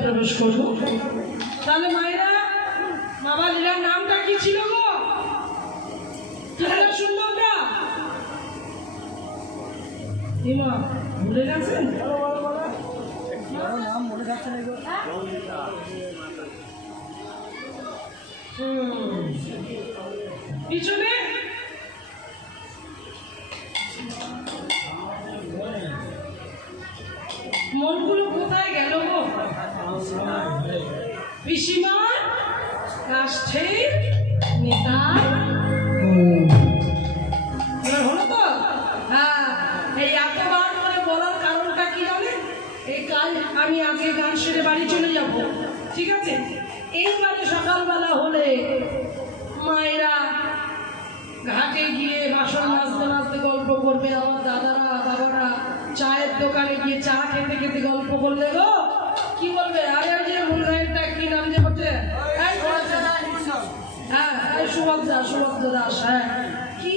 प्रवेश करब ताहले मायरा बाबा लीलार नामटा की छिलो गो लीला শুনবো আমরা ইমা ভুলে গেছেন নাম মনে থাকছে না গো পিছনে মনগুলো কোথায় গেল গো পিসিমার কাষ্ঠের নেতা হলো তো হ্যাঁ এই এতবার করে বলার কারণটা কি জানেন এই কাল আমি আজকে গান সেরে বাড়ি চলে যাব ঠিক আছে এইবারে সকালবেলা হলে মায়েরা ঘাটে গিয়ে বাসন মাজতে মাজতে গল্প করবে আমার দাদারা বাবারা চায়ের দোকানে গিয়ে চা খেতে খেতে গল্প করলে গো কি বলবে আরে ওই যে মুন্নাইটা কি নাম যে বলছে হ্যাঁ সুভদ্রা দাস হ্যাঁ কি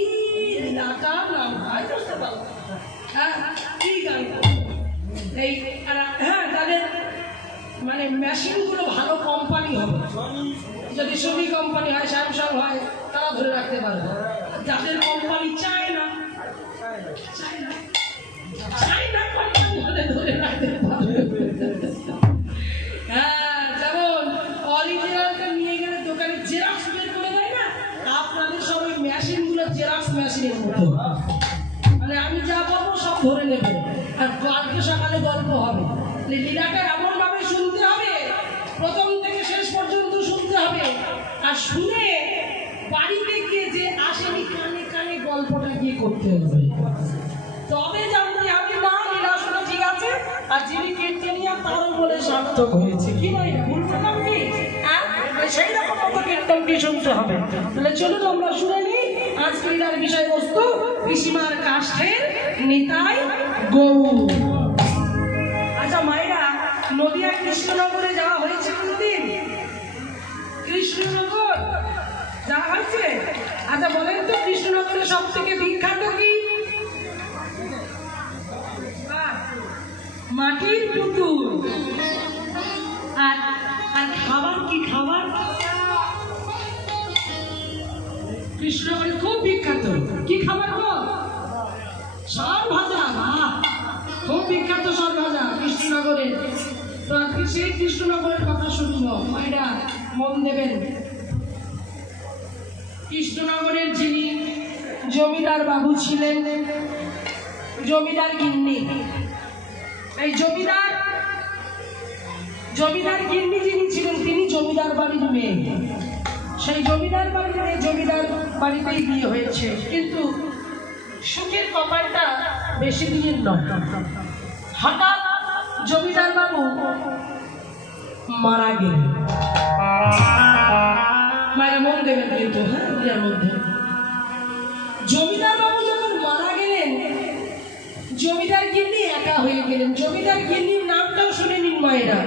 নাটার নাম হ্যাঁ কি গান এই হ্যাঁ তাদের মানে মেশিনগুলো ভালো কোম্পানি হবে যদি সনি কোম্পানি হয় স্যামসাং হয় তারা ধরে রাখতে পারবে যাদের কোম্পানি চায় না যেমন অরিজিনালটা নিয়ে গেলে দোকানে জেরক্স বের করে দেয় না আপনাদের সব ওই মেশিনগুলো জেরক্স মেশিনের মতো মানে আমি যা বলবো সব ধরে নেবে আর কালকে সকালে গল্প হবে লীলাটা এমন ভাবে শুনতে হবে প্রথম থেকে শেষ পর্যন্ত শুনতে হবে আর শুনে বাড়িতে গিয়ে যে আসেনি কানে কানে গল্পটা গিয়ে করতে হবে তবে জানতে হবে না লীলা শোনা ঠিক আছে আর যিনি কীর্তনিয়া তারও বলে সার্থক হয়েছে কি নয় ভুল করলাম কি সেই রকম মতো কীর্তনটি শুনতে হবে তাহলে চলুন আমরা শুনে নিই আজকে লীলার বিষয়বস্তু পিসিমার কাষ্ঠের নিতাই গৌর আচ্ছা মায়েরা নদিয়া কৃষ্ণনগরে যাওয়া হয়েছে কোনদিন কৃষ্ণনগর যাওয়া হয়েছে আচ্ছা বলেন তো কৃষ্ণনগরের সব থেকে বিখ্যাত কি মাটির পুতুল আর খাবার কি খাবার কৃষ্ণনগরে খুব বিখ্যাত কি খাবার গো সর ভাজা খুব বিখ্যাত সর ভাজা কৃষ্ণনগরে তো আজকে সেই কৃষ্ণনগরের কথা শুনবো মায়েরা মন দেবেন কৃষ্ণনগরের যিনি জমিদার বাবু ছিলেন জমিদার গিন্নি এই জমিদার গিন্নি যিনি ছিলেন তিনি জমিদার বাড়ির মেয়ে সেই জমিদার বাড়িতেই বিয়ে হয়েছে কিন্তু সুখের কপালটা বেশি দিনের নয় হঠাৎ জমিদার বাবু মারা গেলেন মায়ের মন দেবেন কিন্তু হ্যাঁ বিয়ের মধ্যে জমিদার বাবু যখন মারা গেলেন জমিদার গিন্নি একা হয়ে গেলেন জমিদার গিন্নির নামটাও শুনে নিন মায়েরা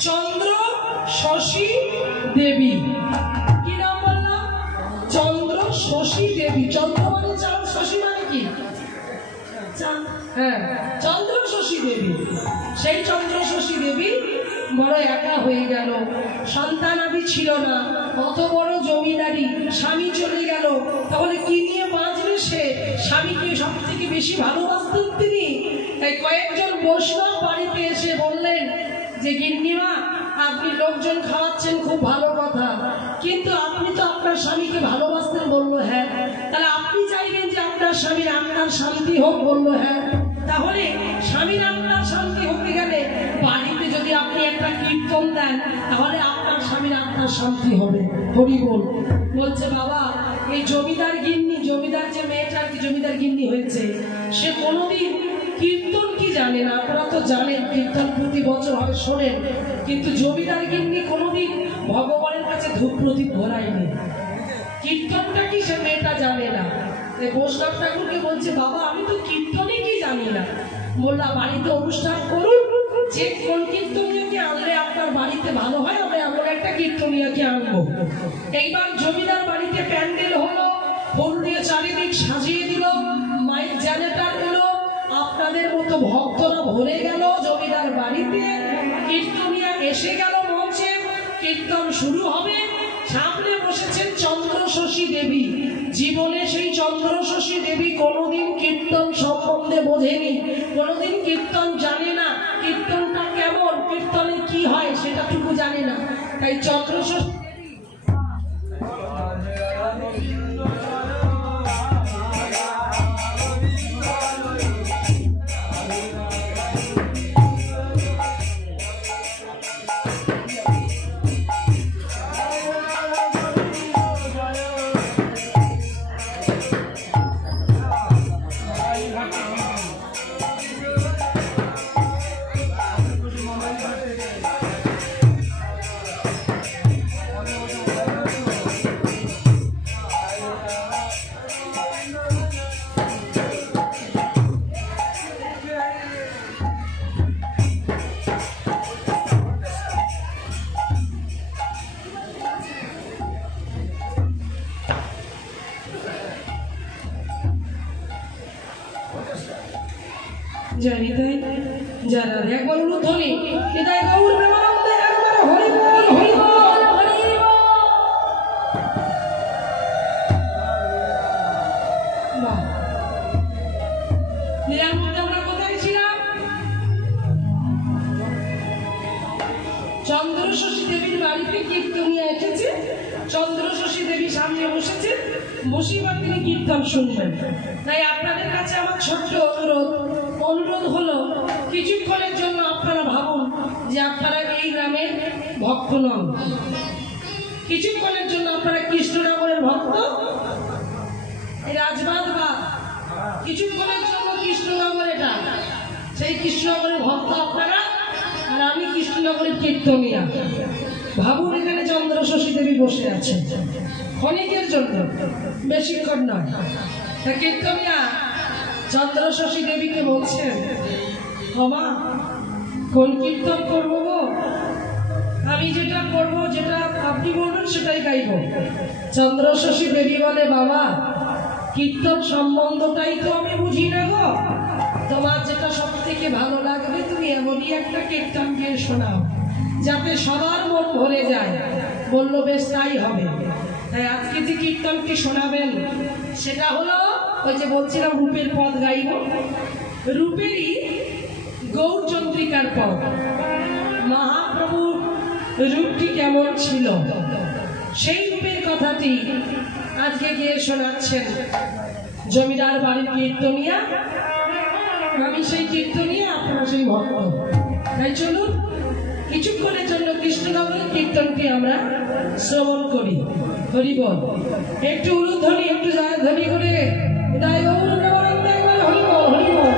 চন্দ্র শশী দেবী কি নাম বললাম চন্দ্র শশী দেবী। চন্দ্র মানে চাঁদ, শশী মানে কি? হ্যাঁ, চন্দ্র শশী দেবী। সেই চন্দ্র শশী দেবী বড় একা হয়ে গেল, সন্তানাদি ছিল না, অত বড় জমিদারি, স্বামী চলে গেল, তাহলে কি নিয়ে বাঁচবে সে? স্বামীকে সব থেকে বেশি ভালোবাসতেন তিনি। তাই কয়েকজন বৈষ্ণব বাড়িতে এসে বললেন যে গিন্নিমা, আপনি লোকজন খাওয়াচ্ছেন, খুব ভালো কথা, কিন্তু আপনি তো আপনার স্বামীকে ভালোবাসতেন। বললো হ্যাঁ। তাহলে আপনি চাইবেন যে আপনার স্বামীর আত্মার শান্তি হোক? বললো হ্যাঁ। তাহলে স্বামীর আত্মার শান্তি হতে গেলে বাড়িতে যদি আপনি একটা কীর্তন দেন, তাহলে আপনার স্বামীর আত্মার শান্তি হবে। হরি বল। বলছে বাবা, এই জমিদার গিন্নি, জমিদার যে মেয়েটা আর কি জমিদার গিন্নি হয়েছে, সে কোনোদিন কীর্তন কি জানে না। আপনারা তো জানেন কীর্তন প্রতি বছর হয়, শোনেন, কিন্তু জমিদার গিন্নি কোনোদিন ভগবানের কাছে ধূপ প্রদীপ ঘোরায়নি। কীর্তনটা কি সে মেয়েটা জানে না। বৈষ্ণব ঠাকুরকে বলছে বাবা, আমি তো কীর্তনই কি জানি না। বললা বাড়িতে অনুষ্ঠান করুন, যে কোন কীর্তনীয়কে আনলে আপনার বাড়িতে ভালো হয়, আমরা এমন একটা কীর্তনীয়কে আনবো। এইবার জমিদার বাড়িতে প্যান্ডেল হলো, ফুল দিয়ে চারিদিক সাজিয়ে দিল, মাইক জেনারেটর এলো, আপনাদের মতো ভক্তরা ভরে গেল জমিদার বাড়িতে। কীর্তনিয়া এসে গেল মঞ্চে, কীর্তন শুরু হবে। সামনে বসেছেন চন্দ্র শশী দেবী। জীবনে সেই চন্দ্র শশী দেবী কোনোদিন কীর্তন সম্বন্ধে বোঝেনি, কোনোদিন কীর্তন জানে না, কীর্তনটা কেমন, কীর্তনে কি হয় সেটাটুকু জানে না। তাই চন্দ্র শশী জয় নিতাই, জয় রাধে। একবার উলুধ্বনি, নিতাই গৌর প্রেমানন্দে, একবার হরি বল, হরি বল, হরি বল। বাহ, লীলার মধ্যে আমরা কোথায় ছিলাম? চন্দ্র শশী দেবীর বাড়িতে কীর্তনিয়া এসেছে, চন্দ্র শশী দেবী সামনে বসেছে, বসিবার তিনি কীর্তন শুনবেন। তাই আপনাদের কাছে আমার ছোট্ট অনুরোধ হলো, কিছুক্ষণের জন্য আপনারা ভাবুন যে আপনারা এই গ্রামের ভক্ত নন, কিছুক্ষণের জন্য আপনারা কৃষ্ণনগরের ভক্ত, এই রাজবাদ বা কিছুক্ষণের জন্য কৃষ্ণনগর, এটা সেই কৃষ্ণনগরের ভক্ত আপনারা, আর আমি কৃষ্ণনগরের কীর্তনিয়া। ভাবুন এখানে চন্দ্র শশী দেবী বসে আছে, ক্ষণিকের জন্য, বেশিক্ষণ নয়। তা কীর্তনিয়া চন্দ্র শশী দেবীকে বলছেন, বাবা কোন কীর্তন করবো গো? আমি যেটা করবো, যেটা আপনি বলবেন সেটাই গাইব। চন্দ্র শশী দেবী বলে, বাবা কীর্তন সম্বন্ধটাই তো আমি বুঝি না গো, তোমার যেটা সব থেকে ভালো লাগবে তুমি এমনই একটা কীর্তন গিয়ে শোনাও, যাতে সবার মন ভরে যায়। বললো বেশ তাই হবে। তাই আজকে যে কীর্তনটি শোনাবেন সেটা হলো, ওই যে বলছিলাম রূপের পদ গাইব, রূপেরই গৌরচন্দ্রিকার পদ। মহাপ্রভুর রূপটি কেমন ছিল সেই রূপের কথাটি আজকে গিয়ে শোনাচ্ছেন জমিদার বাড়ির কীর্তনিয়া। আমি সেই কীর্তনিয়া, আপনারা সেই ভক্ত। তাই চলুন কিছুক্ষণের জন্য কৃষ্ণনগরের কীর্তনটি আমরা শ্রবণ করি। হরি বল। একটু উলুধ্বনি, একটু জয়ধ্বনি করে হরি বল, হরি বল।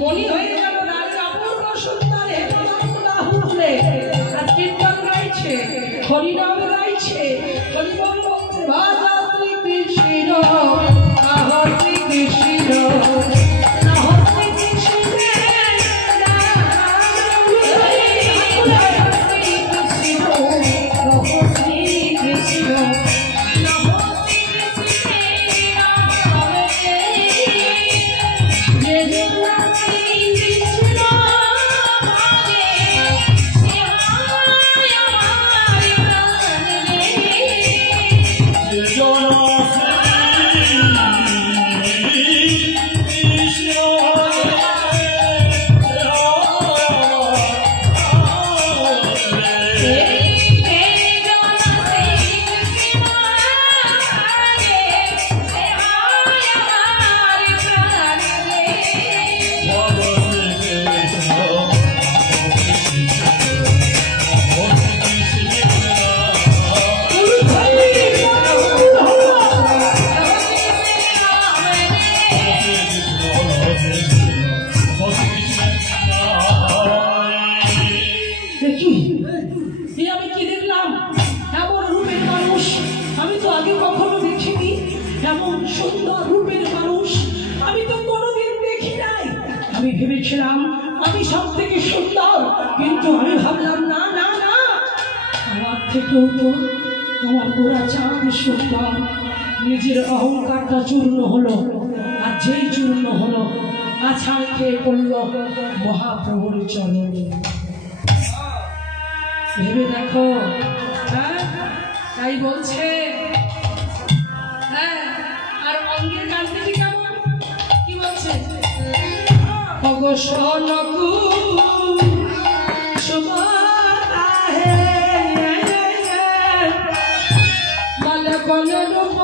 মনি হয়ে গেল, অপূর্ব সুন্দর হেমন্ত বাহু তুলে আর কীর্তন গাই কিন্তু আমি ভাবলাম না না না, আমার থেকেও তো আমার গোরা চাঁদ সুন্দর। নিজের অহংকারটা চূর্ণ হলো, আর যেই চূর্ণ হলো আছাড় খেয়ে পড়ল মহাপ্রভুর চরণে। ভেবে দেখো, হ্যাঁ তাই বলছে। হ্যাঁ, আর অঙ্গের কাজটি কেমন কি বলছে? অগসনকু সুবাহে মানে কোন রূপ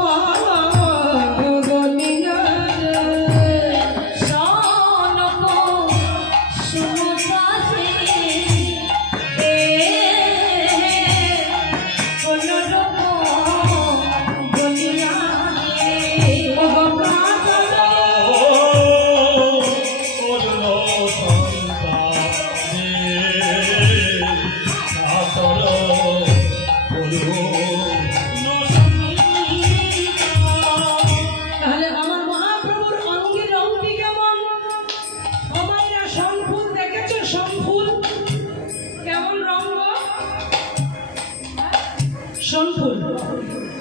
সোনফুল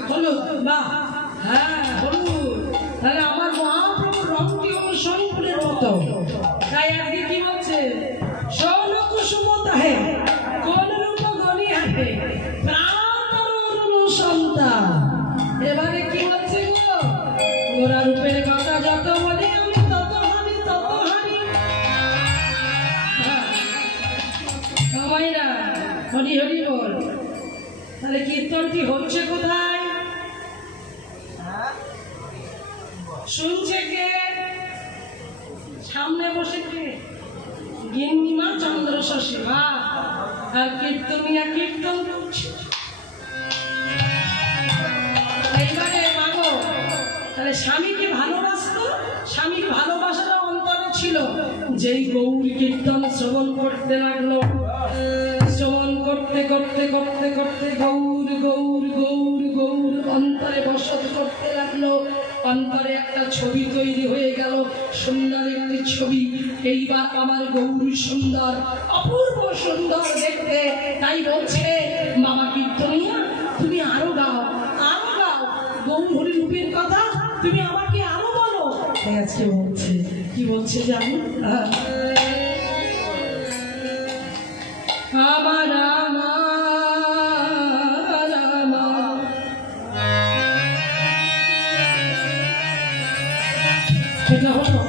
হলুদ বা হ্যাঁ হলুদ, তাহলে আমার মহাপ্রভুর রংটি হলো সোনফুলের মতো। তাই আজকে কি বলছে? সোন কুসুমতা হে কোন রূপ গলি হে প্রাণ সন্তান। এবারে কি বলছে গো? গোরা রূপের কথা যত বলি আমি তত হানি তত হানি। সবাইরা হরি হরি বল। তাহলে কীর্তনটি হচ্ছে কোথায়? শুনছে কে? সামনে বসে কে? গিন্নিমা চন্দ্র শশী মা, আর কীর্তনিয়া কীর্তন করছে। এইবারে মাগো, তাহলে স্বামীকে ভালোবাসতো, স্বামীর ভালোবাসাটা অন্তরে ছিল। যেই গৌর কীর্তন শ্রবণ করতে লাগলো, শ্রবণ করতে করতে করতে করতে গৌর গৌর গৌর গৌর অন্তরে বসত করতে লাগলো। অন্তরে একটা ছবি তৈরি হয়ে গেল, সুন্দর একটি ছবি। এইবার আমার গৌর সুন্দর, অপূর্ব সুন্দর দেখতে। তাই বলছে বাবা কীর্তনিয়া তুমি আরো গাও, আরো গাও, গৌর হরি রূপের কথা তুমি আমাকে আরো বলো। আজকে বলছে কি বলছে জানি? আমার এটা হলো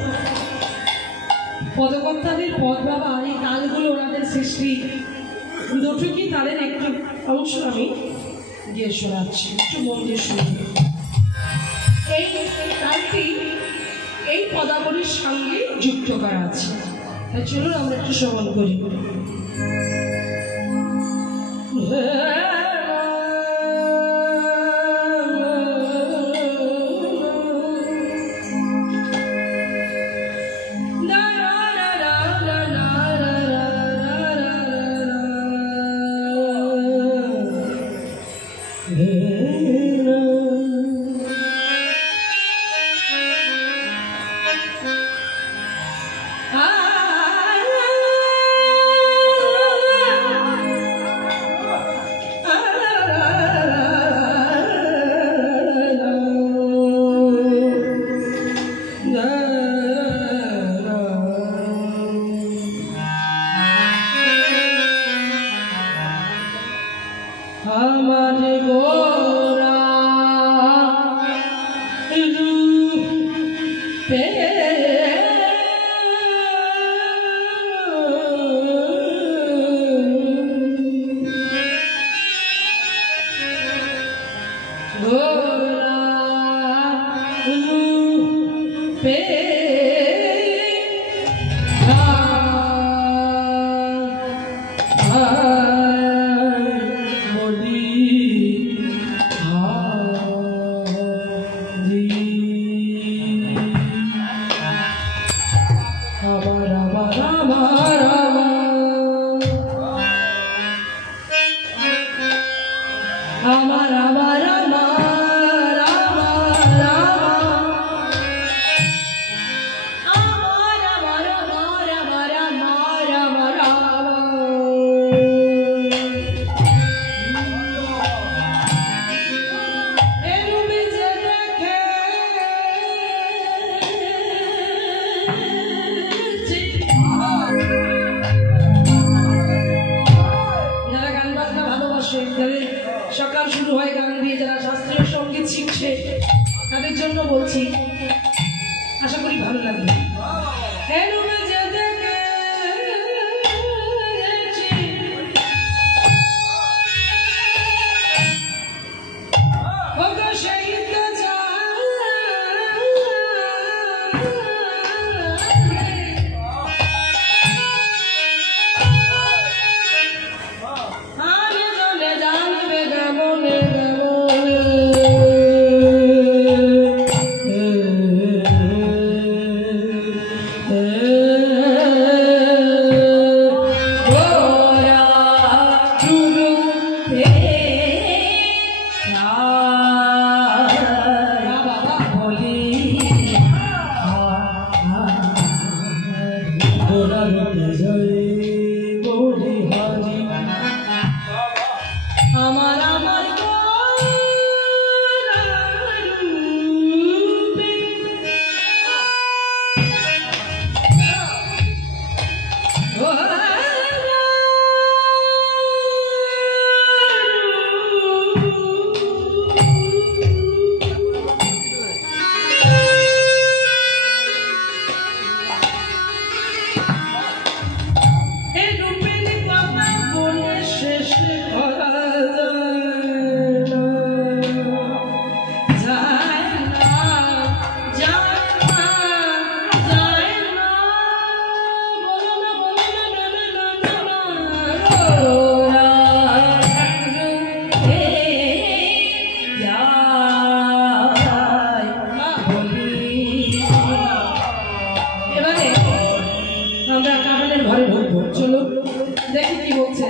পদকর্তাদের পদ বাবা। এই তালগুলো ওনাদের সৃষ্টি, দুটুকি তাদের একটু অংশ আমি গিয়ে শোনাচ্ছি, একটু মন দিয়ে শুনুন। এই তালটি এই পদাবলীর সঙ্গে যুক্ত করা আছে। তাই চলুন আমরা একটু শ্রবণ করি। কি বলছে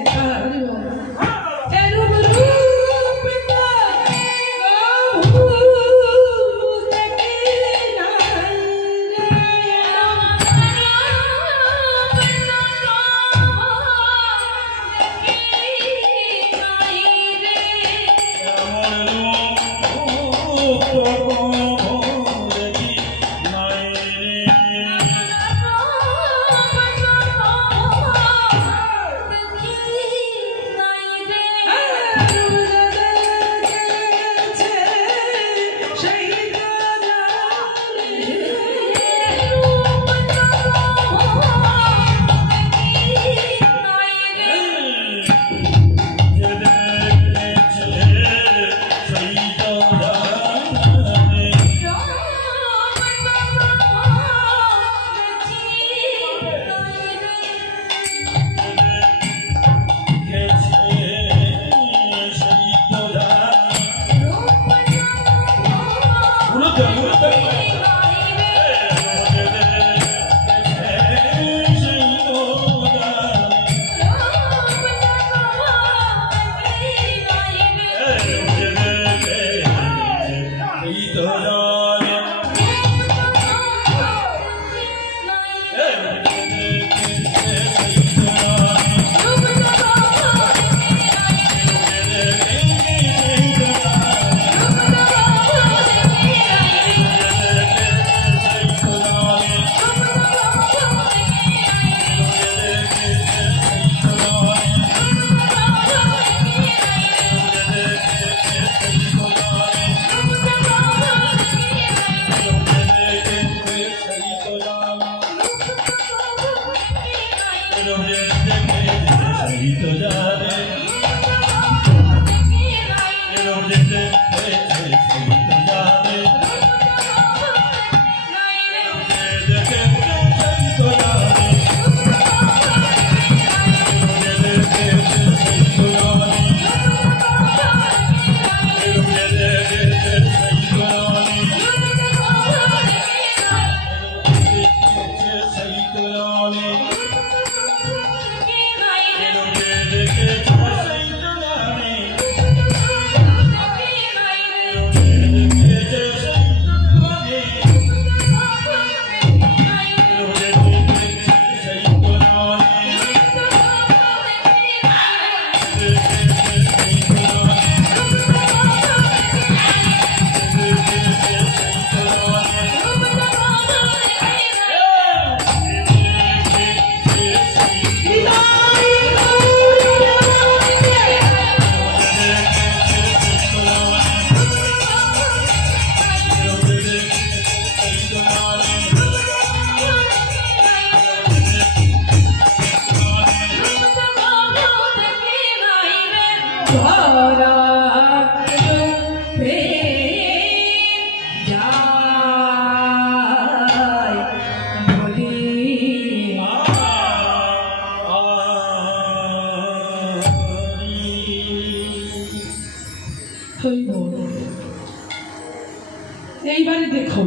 এইবারে দেখো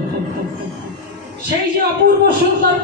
সেই যে অপূর্ব সুন্দর